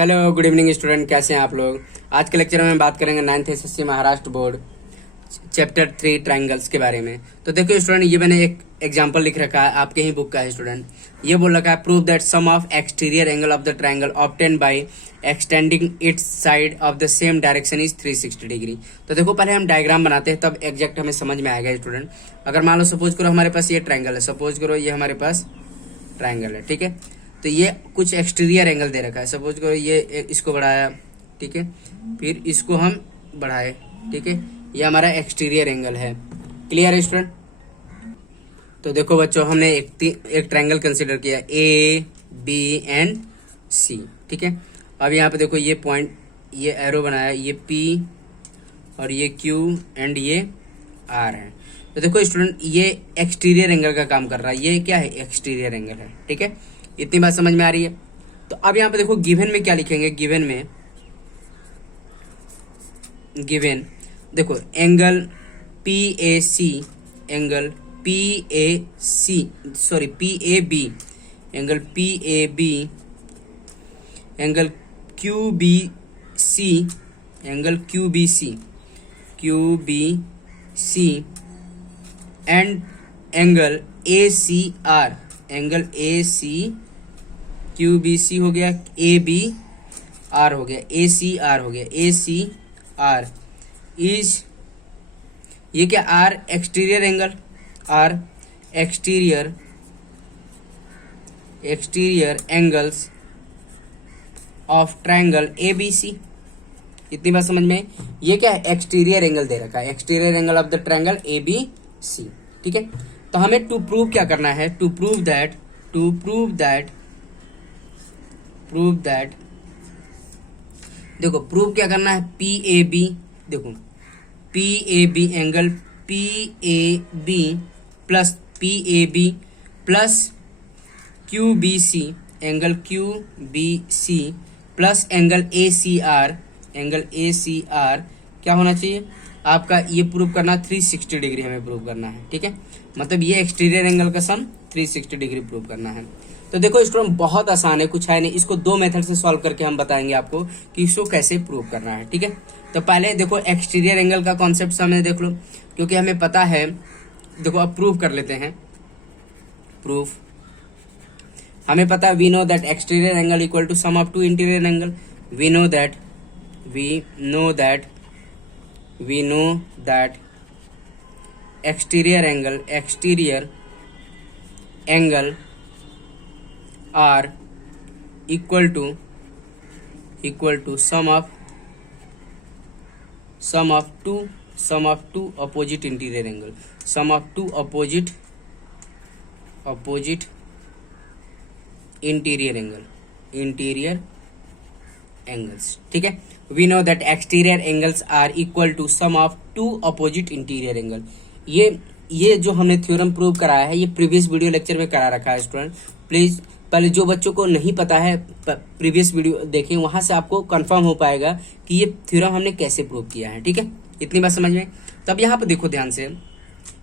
Hello good evening student, कैसे हैं आप लोग। आज के लेक्चर में बात करेंगे 9th SSC Maharashtra board chapter 3 triangles के बारे में। तो देखो स्टूडेंट, ये मैंने एक एग्जांपल लिख रखा है, आपके ही बुक का है स्टूडेंट। ये बोल रखा है prove that sum of exterior angle of the triangle obtain by extending its side of the same direction is 360 degree. तो देखो पहले हम डायग्राम बनाते हैं, तब एग्जैक्ट हमें समझ में आएगा स्टूडेंट। अगर मान लो सपोज करो हमारे पास ये ट्रायंगल है, सपोज करो ये हमारे पास ट्रायंगल है, ठीक है। तो ये कुछ एक्सटीरियर एंगल दे रखा है, सपोज करो ये इसको बढ़ाया, ठीक है, फिर इसको हम बढ़ाए, ठीक है। ये हमारा एक्सटीरियर एंगल है। क्लियर है स्टूडेंट। तो देखो बच्चों, हमने एक ट्रायंगल कंसीडर किया ए बी एंड सी, ठीक है। अब यहाँ पे देखो ये पॉइंट, ये एरो बनाया, ये पी और ये क्यू एंड ये आर है। तो देखो स्टूडेंट, ये एक्सटीरियर एंगल का काम कर रहा है। ये क्या है? एक्सटीरियर एंगल है, ठीक है। इतनी बात समझ में आ रही है। तो अब यहाँ पे देखो गिवन में क्या लिखेंगे। गिवन देखो angle P A B, angle P A B, angle Q B C and angle A C R, Q B C हो गया, ए बी आर हो गया, ए सी आर इज, ये क्या? R exterior angle, R exterior angles of triangle A B C. इतनी बात समझ में? ये क्या है? एक्सटीरियर एंगल दे रखा है, exterior angle of the triangle A B C, ठीक है। तो हमें टू प्रूव क्या करना है? टू प्रूव दैट देखो प्रूव क्या करना है। पी ए बी, देखो P A B angle P A B plus Q B C, angle Q B C plus angle A C R, क्या होना चाहिए आपका? ये प्रूव करना 360 डिग्री हमें प्रूव करना है, ठीक है। मतलब ये एक्सटीरियर एंगल का सम 360 डिग्री प्रूव करना है। तो देखो स्टूडेंट, बहुत आसान है, कुछ है नहीं। इसको दो मेथड से सॉल्व करके हम बताएंगे आपको कि इसको कैसे प्रूव करना है, ठीक है। तो पहले देखो एक्सटीरियर एंगल का कॉन्सेप्ट सामने देख लो, क्योंकि हमें पता है। देखो अब प्रूव कर लेते हैं। प्रूफ हमें पता है, we know that exterior angle equal to sum of two interior angle. We know that exterior angle are equal to sum of two opposite interior angle, sum of two opposite interior angles, ठीक है। we know that exterior angles are equal to sum of two opposite interior angle। ये जो हमने theorem prove कराया है, ये previous video lecture में करा रखा है स्टूडेंट। प्लीज पहले जो बच्चों को नहीं पता है प्रीवियस वीडियो देखें, वहां से आपको कंफर्म हो पाएगा कि ये थ्योरम हमने कैसे प्रूव किया है, ठीक है। इतनी बात समझ में? तब यहाँ पे देखो ध्यान से,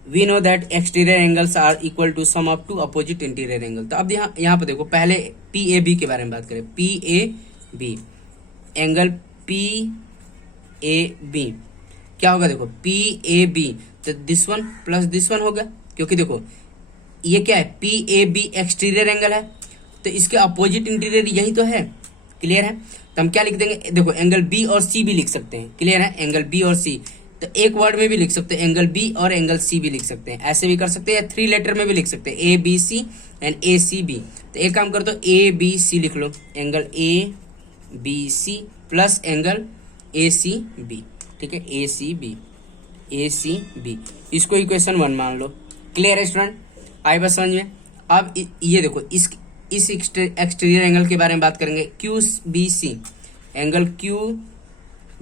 we know that exterior angles are equal to sum of two opposite interior angle. तो अब यहाँ पे देखो, पहले पी ए बी के बारे में बात करें। P A B angle P A B क्या होगा? देखो पी ए बी, तो this one plus this one होगा, क्योंकि देखो ये क्या है? P A B exterior angle है, तो इसके अपोजिट इंटीरियर यही तो है। क्लियर है? तो हम क्या लिख देंगे? देखो एंगल बी और सी भी लिख सकते हैं। क्लियर है? एंगल बी और सी, तो एक वर्ड में भी लिख सकते हैं, एंगल बी और एंगल सी भी लिख सकते हैं। ऐसे भी कर सकते हैं, या 3 लेटर में भी लिख सकते हैं, A B C and A C B. तो एक काम करो, तो ए बी सी लिख लो, angle A B C plus angle A C B, ठीक है। ए सी बी, इसको इक्वेशन 1 मान लो। क्लियर है स्टूडेंट? आई बात समझ में? अब ये देखो इस एक्सटीरियर एंगल के बारे में बात करेंगे। Q B C, angle Q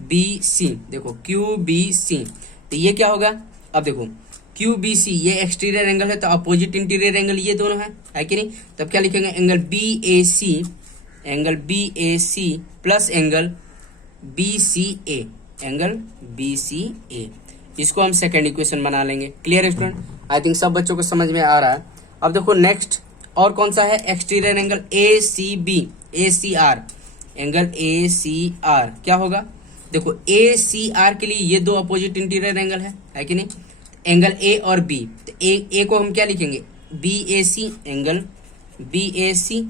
B C, देखो क्यू बी सी, तो ये क्या होगा? अब देखो क्यू बी सी, ये एक्सटीरियर एंगल है, तो अपोजिट इंटीरियर एंगल ये दोनों है कि नहीं? तब क्या लिखेंगे? Angle B A C plus angle B C A, इसको हम सेकेंड इक्वेशन बना लेंगे। क्लियर है स्टूडेंट? आई थिंक सब बच्चों को समझ में आ रहा है। अब देखो नेक्स्ट और कौन सा है? Exterior angle A C R, angle A C R क्या होगा, देखो ए सी आर के लिए ये दो अपोजिट इंटीरियर एंगल है कि नहीं, एंगल ए और बी, तो ए को हम क्या लिखेंगे, B A C, angle B A C,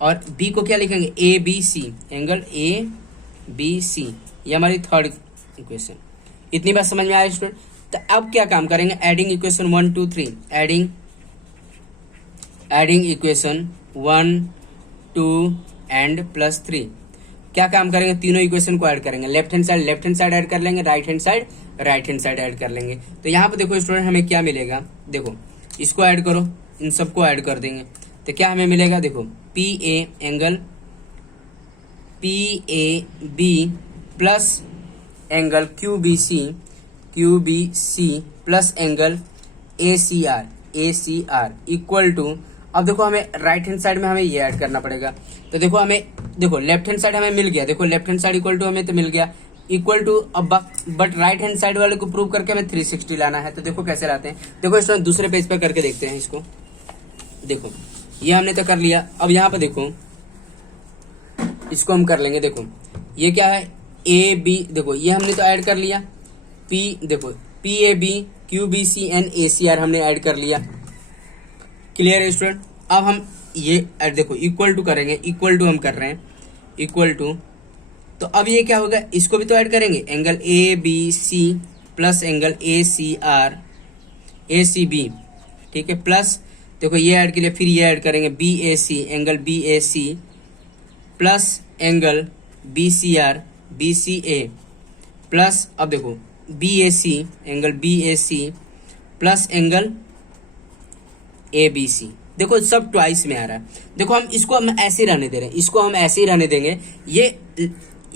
और बी को क्या लिखेंगे, A B C, angle A B C. ये हमारी थर्ड इक्वेशन। इतनी बात समझ में आ रही है स्टूडेंट। तो अब क्या काम करेंगे, adding equation 1 2 3, adding equation 1 2 and plus 3। क्या काम करेंगे, तीनों इक्वेशन को ऐड करेंगे, लेफ्ट हैंड साइड ऐड कर लेंगे, राइट हैंड साइड ऐड कर लेंगे। तो यहाँ पे देखो स्टूडेंट हमें क्या मिलेगा, देखो इसको ऐड करो, इन सबको ऐड कर देंगे तो क्या हमें मिलेगा, देखो P A angle P A B plus angle Q B C plus angle A C R equal to, अब देखो हमें राइट हैंड साइड में हमें ये ऐड करना पड़ेगा। तो देखो हमें, देखो लेफ्ट हैंड साइड हमें मिल गया, देखो left hand side equal to हमें तो मिल गया, इक्वल टू, अब बट राइट हैंड साइड वाले को प्रूव करके हमें 360 लाना है। तो देखो कैसे लाते हैं, देखो इस दूसरे पेज पे करके देखते हैं इसको। देखो ये हमने तो कर लिया, अब यहाँ पे देखो इसको हम कर लेंगे। देखो ये क्या है, ए बी, देखो ये हमने तो ऐड कर लिया, पी, देखो P A B Q B C and A C R हमने ऐड कर लिया। क्लियर है स्टूडेंट। अब हम ये देखो इक्वल टू करेंगे, इक्वल टू हम कर रहे हैं, इक्वल टू, तो अब ये क्या होगा, इसको भी तो ऐड करेंगे, angle A B C plus angle A C R A C B, ठीक है, प्लस देखो ये ऐड के लिए फिर ये ऐड करेंगे, B A C angle B A C plus angle B C or B C A plus, अब देखो B A C angle B A C plus angle A B C. देखो सब ट्वाइस में आ रहा है। देखो हम इसको हम ऐसे ही रहने दे रहे हैं, इसको हम ऐसे ही रहने देंगे। ये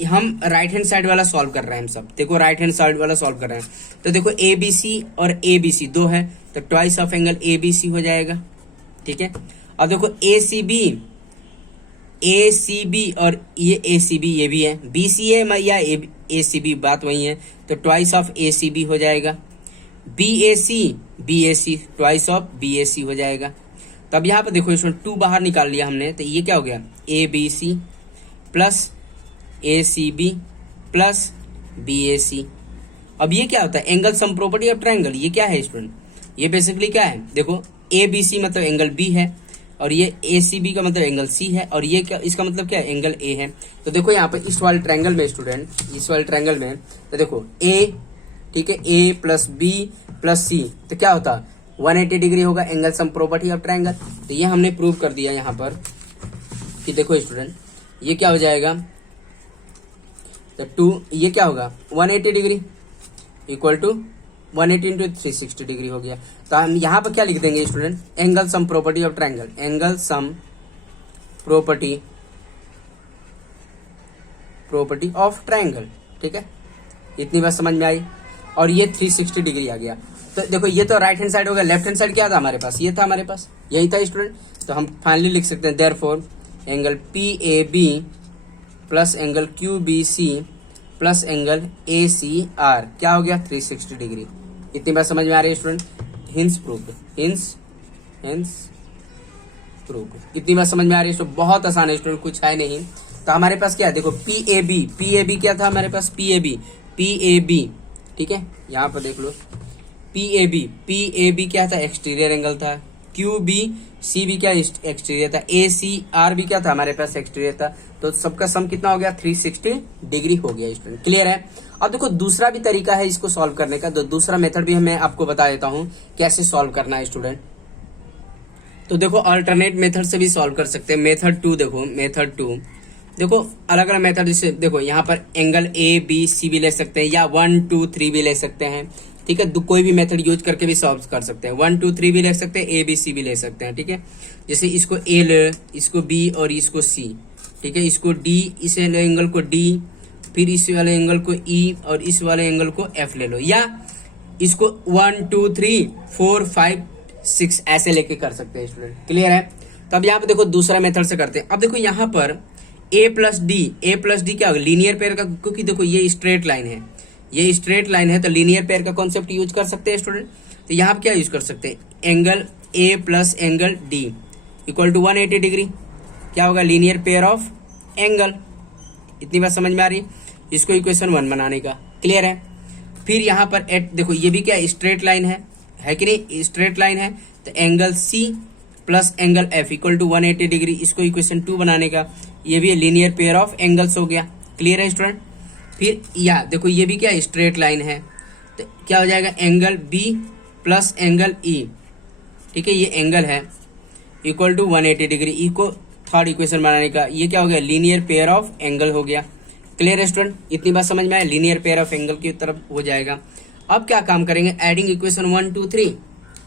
हम राइट हैंड साइड वाला सॉल्व कर रहे हैं, हम सब देखो राइट हैंड साइड वाला सॉल्व कर रहे हैं। तो देखो ए बी सी और ए बी सी दो है, तो twice of angle A B C हो जाएगा, ठीक है। अब देखो ए सी बी और ये सी बी ये भी है, बी सी ए या ए सी बी बात वही है, तो twice of A C B हो जाएगा। B A C twice of B A C हो जाएगा। तब यहाँ पे देखो इसमें 2 बाहर निकाल लिया हमने, तो ये क्या हो गया, A B C plus A C B plus B A C. अब ये क्या होता है, angle sum property of triangle. ये क्या है स्टूडेंट, ये बेसिकली क्या है, देखो ए बी सी मतलब एंगल बी है, और ये ए सी बी का मतलब एंगल सी है, और ये क्या, इसका मतलब क्या है, एंगल ए है। तो देखो यहाँ पे इस वाले ट्रायंगल में स्टूडेंट, इस वाले ट्रायंगल में तो देखो ए, ठीक है, ए प्लस बी प्लस सी, तो क्या होता है 180 डिग्री होगा, angle sum property of triangle. तो ये हमने प्रूव कर दिया यहाँ पर कि देखो स्टूडेंट ये क्या हो जाएगा, तो 2 ये क्या होगा 180 degree equal to 180 into 360 degree हो गया। तो हम यहाँ पर क्या लिख देंगे student, angle sum property of triangle, angle sum property of triangle, ठीक है। इतनी बात समझ में आई, और ये 360 डिग्री आ गया। तो देखो ये तो राइट हैंड साइड होगा, लेफ्ट हैंड साइड क्या था हमारे पास, ये था हमारे पास, यही था स्टूडेंट। तो हम फाइनली लिख सकते हैं therefore angle P A B plus angle Q B C plus angle A C R क्या हो गया 360 डिग्री। इतनी बात समझ में आ रही है student, hints proved, hints proved. इतनी बात समझ में आ रही है स्टूडेंट, बहुत आसान है स्टूडेंट, कुछ है नहीं। तो हमारे पास क्या है, देखो पी ए बी क्या था हमारे पास, पी ए बी, ठीक है, यहाँ पर देख लो पी ए बी क्या था, एक्सटीरियर एंगल था, क्यू बी सी भी क्या एक्सटीरियर था, ए सी आर भी क्या था हमारे पास एक्सटीरियर था। तो सबका सम कितना हो गया 360 डिग्री हो गया स्टूडेंट, क्लियर है। अब देखो दूसरा भी तरीका है इसको सॉल्व करने का, तो दूसरा मेथड भी मैं आपको बता देता हूँ कैसे सॉल्व करना है स्टूडेंट। तो देखो अल्टरनेट मेथड से भी सॉल्व कर सकते हैं। मेथड 2 देखो, मेथड 2 देखो अलग अलग मेथड, जैसे देखो यहाँ पर एंगल ए बी सी भी ले सकते हैं, या 1 2 3 भी ले सकते हैं, ठीक है। कोई भी मेथड यूज करके भी सॉल्व कर सकते हैं, 1 2 3 भी ले सकते हैं, ए बी सी भी ले सकते हैं, ठीक है। जैसे इसको ए ले, इसको बी और इसको सी, ठीक है, इसको डी, इस एंगल को डी, फिर इस वाले एंगल को ई और इस वाले एंगल को एफ ले लो, या इसको 1 2 3 4 5 6 ऐसे लेके कर सकते हैं स्टूडेंट, क्लियर है। तब यहाँ पे देखो दूसरा मेथड से करते हैं। अब देखो यहाँ पर ए प्लस डी क्या होगा, लीनियर पेयर का, क्योंकि देखो ये स्ट्रेट लाइन है, ये स्ट्रेट लाइन है, तो लीनियर पेयर का कॉन्सेप्ट यूज कर सकते हैं स्टूडेंट। तो यहाँ पे क्या यूज कर सकते हैं, angle A plus angle D equal to 180 degree क्या होगा, लीनियर पेयर ऑफ एंगल, इतनी बात समझ में आ रही है इसको इक्वेशन 1 बनाने का। क्लियर है। फिर यहाँ पर एट देखो ये भी क्या स्ट्रेट लाइन है कि नहीं, स्ट्रेट लाइन है। तो angle C plus angle F equal to 180 degree, इसको इक्वेशन 2 बनाने का। ये भी लीनियर पेयर ऑफ एंगल्स हो गया। क्लियर है स्टूडेंट। फिर या देखो ये भी क्या स्ट्रेट लाइन है, तो क्या हो जाएगा angle B plus angle E, ठीक है, ये एंगल है इक्वल टू 180 डिग्री। ई को थर्ड इक्वेशन बनाने का, ये क्या हो गया लीनियर पेयर ऑफ एंगल हो गया। क्लियर है स्टूडेंट, इतनी बात समझ में आया, लीनियर पेयर ऑफ एंगल की तरफ हो जाएगा। अब क्या काम करेंगे, एडिंग इक्वेशन 1 2 3।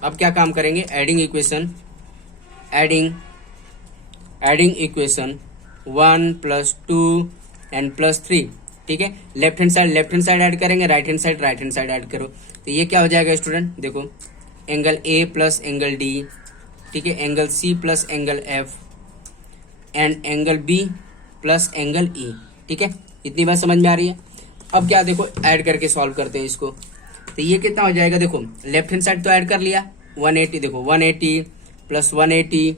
अब क्या काम करेंगे, एडिंग इक्वेशन 1 + 2 एंड +3, ठीक है। लेफ्ट हैंड साइड ऐड करेंगे, राइट हैंड साइड ऐड करो। तो ये क्या हो जाएगा स्टूडेंट, देखो angle A plus angle D, ठीक है, angle C plus angle F and angle B plus angle E, ठीक है। इतनी बात समझ में आ रही है। अब क्या देखो ऐड करके सॉल्व करते हैं इसको। तो ये कितना हो जाएगा, देखो लेफ्ट हैंड साइड तो ऐड कर लिया 180, देखो 180 प्लस 180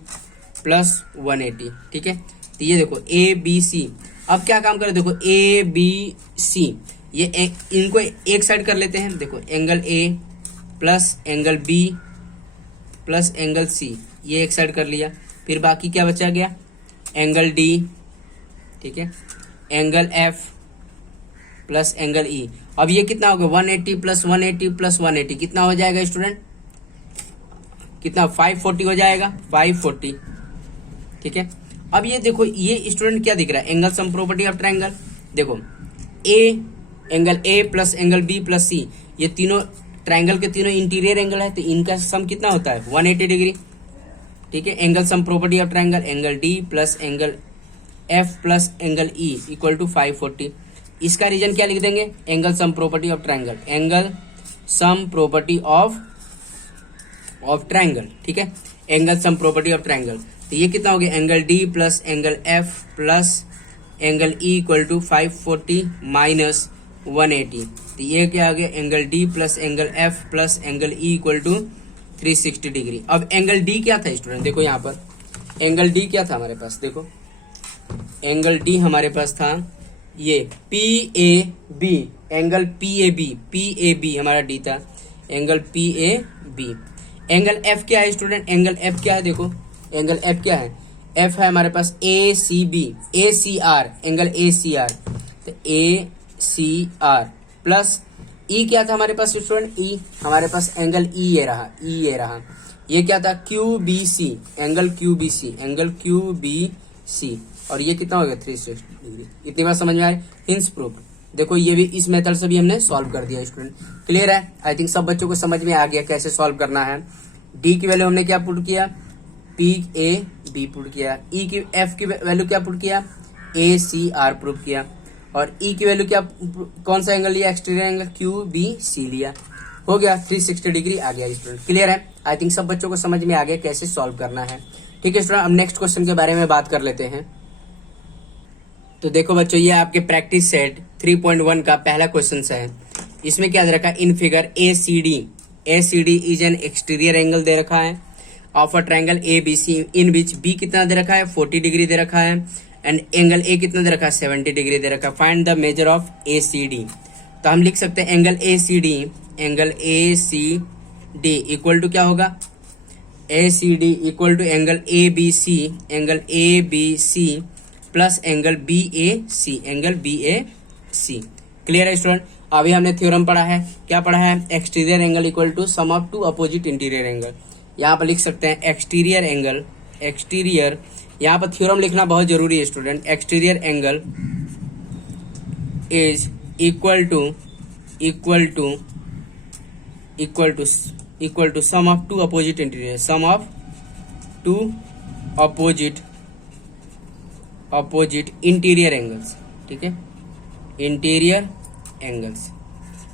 प्लस 180, ठीक है। तो ये देखो ए बी सी। अब क्या काम करें, देखो ए बी सी, ये इनको एक साइड कर लेते हैं। देखो angle A plus angle B plus angle C, ये एक साइड कर लिया। फिर बाकी क्या बचा गया, एंगल डी, ठीक है, एंगल एफ प्लस एंगल ई। अब ये कितना हो गया 180 प्लस 180 प्लस 180 कितना हो जाएगा स्टूडेंट, कितना 540 हो जाएगा, 540, ठीक है। अब ये देखो ये स्टूडेंट क्या दिख रहा है, angle sum property of triangle. देखो angle A plus angle B plus C, ये तीनों ट्रायंगल के तीनों इंटीरियर एंगल है, तो इनका सम कितना होता है 180 डिग्री, ठीक है। Angle sum property of triangle, angle D plus angle F plus angle E equal to 540। इसका रीजन क्या लिख देंगे, angle sum property of triangle, angle sum property of triangle, ठीक है, angle sum property of triangle. तो ये कितना हो गया, angle D plus angle F plus angle E equal to 540 minus 180। तो ये क्या आ गया, angle D plus angle F plus angle E equal to 360 degree. अब एंगल डी क्या था स्टूडेंट, देखो यहाँ पर एंगल डी क्या था हमारे पास, देखो एंगल डी हमारे पास था ये P A B, angle P A B हमारा डी था, angle P A B. Angle F क्या है स्टूडेंट, एंगल एफ क्या है, देखो एंगल एफ क्या है, एफ है हमारे पास A C B, A C R, angle A C R, तो ए सी आर प्लस ई क्या था हमारे पास स्टूडेंट, ई हमारे पास एंगल ई ये रहा, ये क्या था Q B C, angle Q B C, angle Q B C, और ये कितना हो गया 360 डिग्री। इतनी बात समझ में आ रही, हिंस प्रूफ। देखो ये भी इस मेथड से भी हमने सॉल्व कर दिया स्टूडेंट। क्लियर है, आई थिंक सब बच्चों को समझ में आ गया कैसे सॉल्व करना है। डी की वैल्यू हमने क्या पुट किया, पी ए बी पुट किया, ई की एफ की वैल्यू क्या पुट किया, ए सी आर प्रूफ किया, और ई की वैल्यू क्या, कौन सा एंगल लिया, exterior angle Q B C लिया, हो गया 360 डिग्री आ गया स्टूडेंट। क्लियर है, आई थिंक सब बच्चों को समझ में आ गया कैसे सॉल्व करना है। ठीक है स्टूडेंट, अब नेक्स्ट क्वेश्चन के बारे में बात कर लेते हैं। तो देखो बच्चों, ये आपके प्रैक्टिस सेट 3.1 का पहला क्वेश्चन है। इसमें क्या दे रखा है, in figure A C D is an exterior angle दे रखा है of a triangle A B C, in which B कितना दे रखा है 40 डिग्री दे रखा है, एंड एंगल ए कितना दे रखा है 70 डिग्री दे रखा है। Find the measure of A C D. तो हम लिख सकते हैं angle A C D equal to क्या होगा, A C D equal to angle A B C plus angle B A C. Clear है स्टूडेंट। अभी हमने थ्योरम पढ़ा है, क्या पढ़ा है, exterior angle equal to sum of two opposite interior angle. यहाँ पर लिख सकते हैं एक्सटीरियर, यहाँ पर थ्योरम लिखना बहुत जरूरी है student. Exterior angle is equal to sum of two opposite interior, sum of two opposite interior angles, ठीक है, इंटीरियर एंगल्स।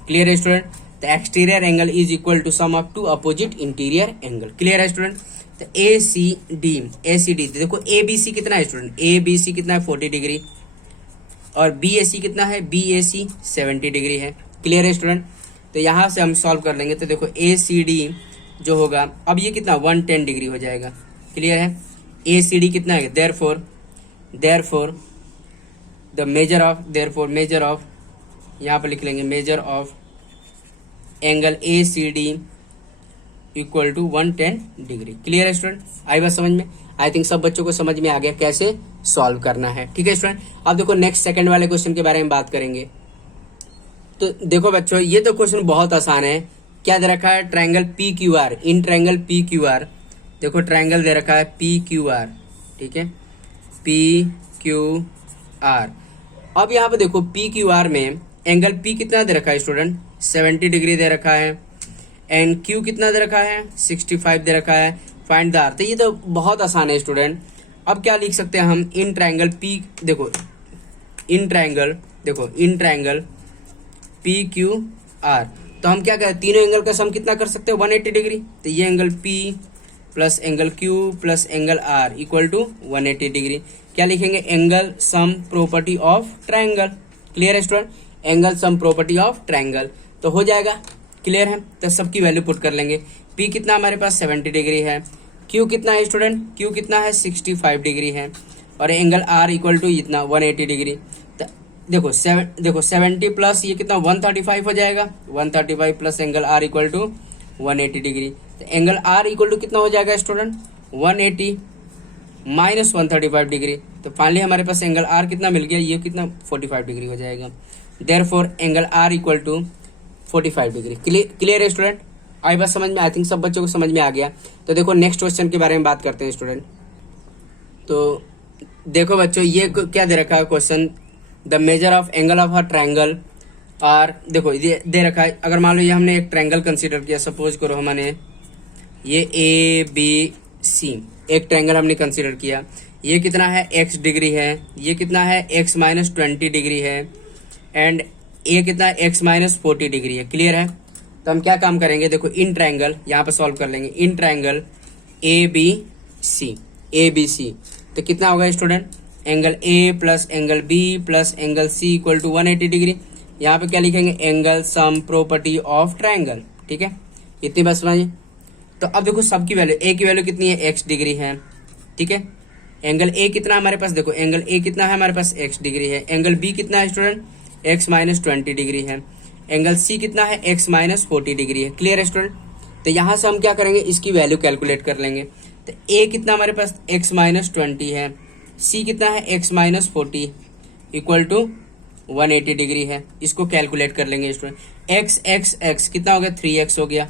क्लियर है स्टूडेंट। तो exterior angle is equal to sum of two opposite interior angle. Clear है student. तो A C D देखो ए B सी कितना है student, ए B सी कितना है 40 डिग्री, और बी ए सी कितना है, बी ए सी 70 डिग्री है। क्लियर है स्टूडेंट। तो यहाँ से हम सॉल्व कर लेंगे। तो देखो ए सी डी जो होगा, अब ये कितना 110 डिग्री हो जाएगा। क्लियर है। ए सी डी कितना है, therefore the measure of, therefore measure of, यहाँ पर लिख लेंगे measure of angle A C D equal to 110 degree. Clear है स्टूडेंट? आई बात समझ में? आई थिंक सब बच्चों को समझ में आ गया कैसे सॉल्व करना है। ठीक है स्टूडेंट, अब देखो नेक्स्ट सेकंड वाले क्वेश्चन के बारे में बात करेंगे। तो देखो बच्चों, ये तो क्वेश्चन बहुत आसान है। क्या दे रखा है? Triangle P Q R, in triangle P Q R, देखो ट्रायंगल दे रखा है पी क्यू आर, ठीक है, पी क्यू आर। अब यहाँ पे देखो पी क्यू आर में एंगल पी कितना दे रखा है स्टूडेंट? 70 डिग्री दे रखा है, एंड क्यू कितना दे रखा है? 65 दे रखा है। Find the R. तो ये तो बहुत आसान है स्टूडेंट। अब क्या लिख सकते हैं हम? इन ट्रायंगल पी, देखो इन ट्रायंगल, देखो in triangle P Q R, तो हम क्या करें? तीनों एंगल का सम कितना कर सकते हैं? 180 डिग्री। तो ये angle P plus angle Q plus angle R equal to 180 degree. क्या लिखेंगे? Angle sum property of triangle. Clear है student? Angle sum property of triangle तो हो जाएगा। क्लियर है? तो सबकी वैल्यू पुट कर लेंगे। पी कितना हमारे पास? 70 डिग्री है। क्यू कितना है स्टूडेंट? क्यू कितना है? 65 डिग्री है। और एंगल आर इक्वल टू इतना 180 डिग्री। तो देखो 70 प्लस ये कितना? 135 हो जाएगा। 135 plus angle R equal to 180 degree. तो एंगल आर इक्वल टू कितना हो जाएगा स्टूडेंट? 180 minus 135 degree. तो फाइनली हमारे पास एंगल आर कितना मिल गया? ये कितना? 45 डिग्री हो जाएगा। Therefore angle R equal to 45 degree. Clear है स्टूडेंट? आई बात समझ में? आई थिंक सब बच्चों को समझ में आ गया। तो देखो नेक्स्ट क्वेश्चन के बारे में बात करते हैं स्टूडेंट। तो देखो बच्चों, ये क्या दे रखा है question? The measure of angle of a triangle R, देखो ये दे रखा है। अगर मान लो ये हमने एक ट्रायंगल कंसीडर किया, सपोज करो हमने ये ए बी सी एक ट्रायंगल हमने कंसीडर किया। ये कितना है? x डिग्री है। ये कितना है? x माइनस 20 डिग्री है। एंड ये कितना है? x माइनस 40 डिग्री है। क्लियर है? तो हम क्या काम करेंगे? देखो इन ट्रायंगल यहाँ पे सॉल्व कर लेंगे। In triangle A B C, A B C, तो कितना होगा student? Angle A plus angle B plus angle C equal to 180 degree. यहाँ पे क्या लिखेंगे? Angle sum property of triangle. ठीक है, इतनी बस समझिए। तो अब देखो सबकी वैल्यू, ए की वैल्यू कितनी है? x डिग्री है। ठीक है, एंगल ए कितना हमारे पास? देखो एंगल ए कितना है हमारे पास? x डिग्री है। एंगल बी कितना है स्टूडेंट? x माइनस 20 डिग्री है। एंगल सी कितना है? x माइनस 40 डिग्री है। क्लियर है स्टूडेंट? तो यहाँ से हम क्या करेंगे? इसकी वैल्यू कैलकुलेट कर लेंगे। तो a कितना हमारे पास? x माइनस 20 है। c कितना है? x minus 40 equal to 180 degree है। इसको कैलकुलेट कर लेंगे स्टूडेंट। x कितना हो गया? 3x हो गया।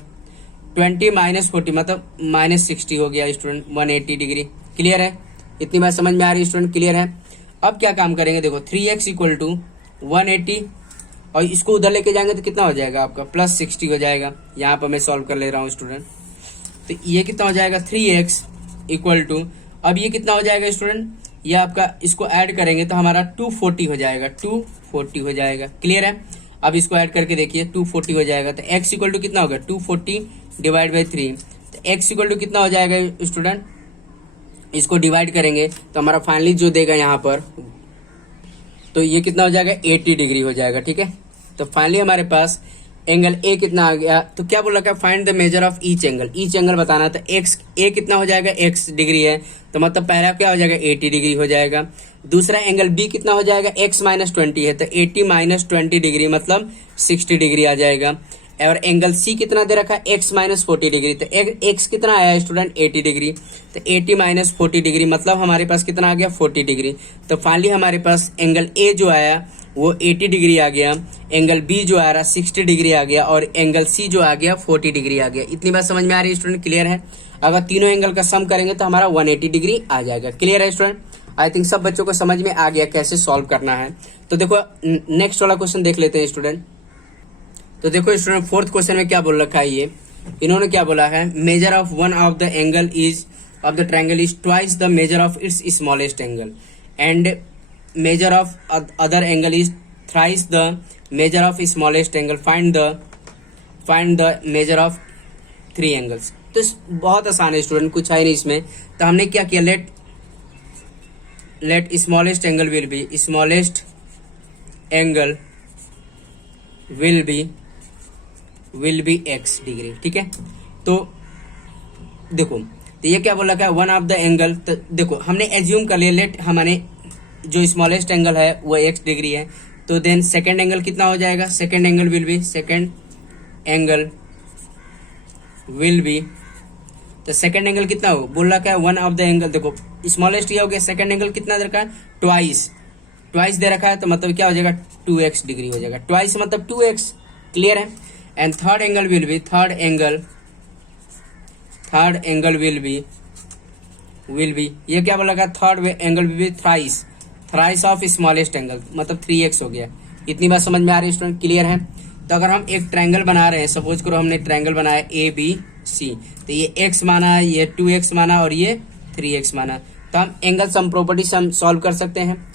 20 माइनस 40 मतलब माइनस 60 हो गया स्टूडेंट, 180 डिग्री। क्लियर है? इतनी बात समझ में आ रही है स्टूडेंट? क्लियर है? अब क्या काम करेंगे? देखो 3x इक्वल टू 180 और इसको उधर लेके जाएंगे तो कितना हो जाएगा आपका? प्लस 60 हो जाएगा। यहाँ पर मैं सॉल्व कर ले रहा हूँ स्टूडेंट। तो ये कितना हो जाएगा? 3x इक्वल टू, अब ये कितना हो जाएगा स्टूडेंट? ये आपका इसको ऐड करेंगे तो हमारा 240 हो जाएगा। 240 हो जाएगा। क्लियर है? अब इसको ऐड करके देखिए 240 हो जाएगा। तो x इक्वल टू कितना होगा? 240 डिवाइड बाई 3। तो x इक्वल टू कितना हो जाएगा स्टूडेंट? इसको डिवाइड करेंगे तो हमारा फाइनली जो देगा यहाँ पर, तो ये कितना हो जाएगा? 80 डिग्री हो जाएगा। ठीक है, तो फाइनली हमारे पास एंगल ए कितना आ गया? तो क्या बोल रखा है? Find the measure of each angle. Each angle बताना। तो एक्स ए कितना हो जाएगा? x डिग्री है, तो मतलब पहला क्या हो जाएगा? 80 डिग्री हो जाएगा। दूसरा एंगल बी कितना हो जाएगा? x माइनस 20 है, तो 80 माइनस 20 डिग्री मतलब 60 डिग्री आ जाएगा। और एंगल सी कितना दे रखा है? x माइनस 40 डिग्री, तो x कितना आया स्टूडेंट? 80 डिग्री। तो 80 माइनस 40 डिग्री मतलब हमारे पास कितना आ गया? 40 डिग्री। तो फाइनली हमारे पास एंगल ए जो आया वो 80 डिग्री आ गया, एंगल बी जो आ रहा 60 डिग्री आ गया, और एंगल सी जो आ गया 40 डिग्री आ गया। इतनी बात समझ में आ रही है स्टूडेंट? क्लियर है? अगर तीनों एंगल का सम करेंगे तो हमारा 180 डिग्री आ जाएगा। क्लियर है स्टूडेंट? आई थिंक सब बच्चों को समझ में आ गया कैसे सॉल्व करना है। तो देखो नेक्स्ट वाला क्वेश्चन देख लेते हैं स्टूडेंट। तो देखो स्टूडेंट फोर्थ क्वेश्चन में क्या बोल रखा है? ये इन्होंने क्या बोला है? Measure of one of the angle is of the triangle is twice the measure of its smallest angle, and measure of other angle is thrice the measure of smallest angle. Find the measure of three angles. तो बहुत आसान है student, कुछ है नहीं इसमें। तो हमने क्या किया? let smallest angle will be x degree. ठीक है, तो देखो तो ये क्या बोला? क्या वन ऑफ द एंगल। तो देखो हमने एज्यूम कर लिया, लेट हमने जो स्मॉलेस्ट एंगल है वो x डिग्री है, तो देन सेकेंड एंगल कितना हो जाएगा, सेकेंड एंगल विल बी तो सेकेंड एंगल कितना हो, बोल रहा क्या, वन ऑफ द एंगल, देखो स्मॉलेस्ट ये हो गया, सेकेंड एंगल कितना दे रखा है, ट्वाइस दे रखा है, तो मतलब क्या हो जाएगा 2x डिग्री हो जाएगा, ट्वाइस मतलब 2x, क्लियर है। And third angle will be ये क्या बोला, third angle will be thrice of smallest angle, मतलब 3x हो गया। इतनी बात समझ में आ रही है स्टूडेंट, क्लियर है। तो अगर हम एक ट्रायंगल बना रहे हैं, सपोज करो हमने ट्रायंगल बनाया ABC, तो ये x माना, ये 2x माना और ये 3x माना, तो हम एंगल सम प्रॉपर्टी से हम सॉल्व कर सकते हैं।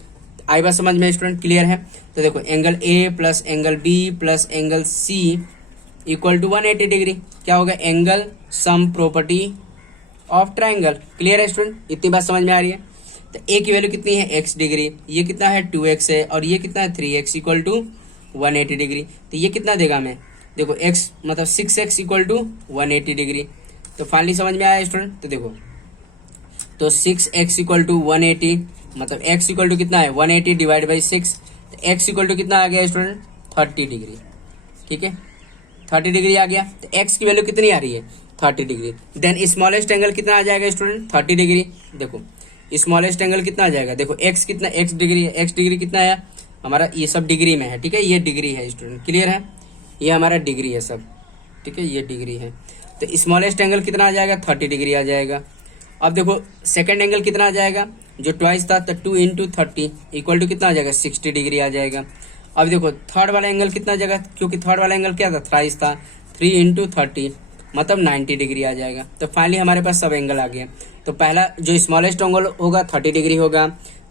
आई बात समझ में स्टूडेंट, क्लियर है। तो देखो angle A plus angle B plus angle C equal to 180 degree, क्या होगा, angle sum property of triangle, clear है स्टूडेंट, इतनी बात समझ में आ रही है। तो A की वैल्यू कितनी है, x डिग्री, ये कितना है 2x है, और ये कितना है 3x इक्वल टू 180 डिग्री, तो ये कितना देगा हमें, देखो x मतलब 6x इक्वल टू 180 डिग्री। तो फाइनली समझ में आया स्टूडेंट, तो देखो तो 6x इक्वल टू 180 मतलब x इक्वल टू कितना है 180 डिवाइड बाई 6, तो x इक्वल टू कितना आ गया स्टूडेंट 30 डिग्री, ठीक है 30 डिग्री आ गया। तो x की वैल्यू कितनी आ रही है 30 डिग्री। देन स्मॉलेस्ट एंगल कितना आ जाएगा स्टूडेंट 30 डिग्री। देखो स्मॉलेस्ट एंगल कितना आ जाएगा, देखो x कितना, x डिग्री है, x डिग्री कितना है हमारा, ये सब डिग्री में है, ठीक है ये डिग्री है स्टूडेंट, क्लियर है, ये हमारा डिग्री है सब, ठीक है ये डिग्री है। तो स्मॉलेस्ट एंगल कितना आ जाएगा 30 डिग्री आ जाएगा। अब देखो सेकंड एंगल कितना आ जाएगा, जो ट्वाइस था, तो 2 इंटू 30 इक्वल टू कितना आ जाएगा 60 डिग्री आ जाएगा। अब देखो थर्ड वाला एंगल कितना आ जाएगा, क्योंकि थर्ड वाला एंगल क्या था थ्राइस था, 3 इंटू 30 मतलब 90 डिग्री आ जाएगा। तो फाइनली हमारे पास सब एंगल आ गया। तो पहला जो स्मॉलेस्ट एंगल होगा 30 डिग्री होगा,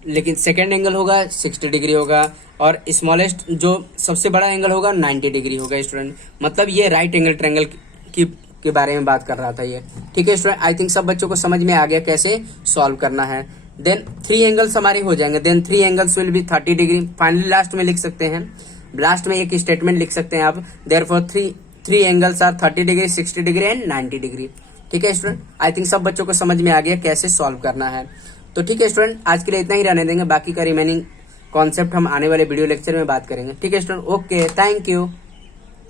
लेकिन सेकेंड एंगल होगा 60 डिग्री होगा, और स्मॉलेस्ट जो सबसे बड़ा एंगल होगा 90 डिग्री होगा स्टूडेंट। मतलब ये राइट एंगल ट्रायंगल के बारे में बात कर रहा था ये, ठीक है स्टूडेंट। आई थिंक सब बच्चों को समझ में आ गया कैसे सॉल्व करना है। देन 3 एंगल्स हमारे हो जाएंगे, then 3 angles will be 30 degree. Finally last में लिख सकते हैं, लास्ट में एक स्टेटमेंट लिख सकते हैं आप, therefore 3 angles are 30 degree 60 degree and 90 degree, ठीक है स्टूडेंट। आई थिंक सब बच्चों को समझ में आ गया कैसे सॉल्व करना है। तो ठीक है स्टूडेंट, आज के लिए इतना ही रहने देंगे, बाकी का रिमेनिंग कॉन्सेप्ट हम आने वाले वीडियो लेक्चर में बात करेंगे, ठीक है स्टूडेंट। Okay, thank you.